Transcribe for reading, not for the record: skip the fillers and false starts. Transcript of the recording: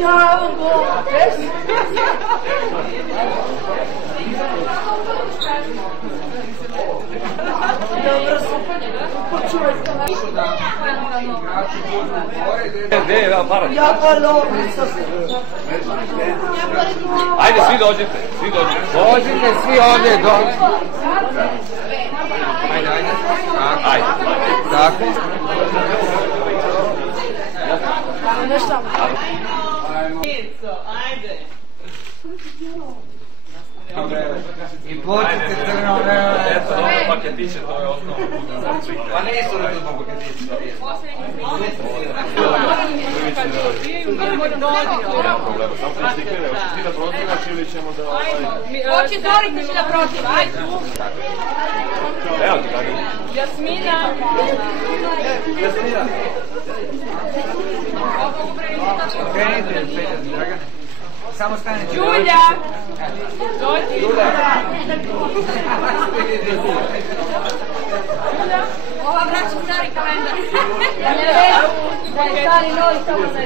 Ja, ovo, dobro sam. Počuvaj se. Ja palovnica sam. Ajde, svi dođite, svi dođite. Dođite svi ovdje, Ajde. Ajde. Tako. Nešto. Ajde. I počete crno vreme. Eto, ovo paketiće, to je osnovno. Pa nisu li to paketiće? Nema problema, samo se stikne, hoćeš ti da prozivaš ili ćemo da... Hoće Zorica će da proziva, ajde. Evo ti kako. Jasmina. Jasmina. Krenite, Dragane. Samo stanite. Đulja. Dođi. Ova vraća stari kalendar. Stari novi, samo za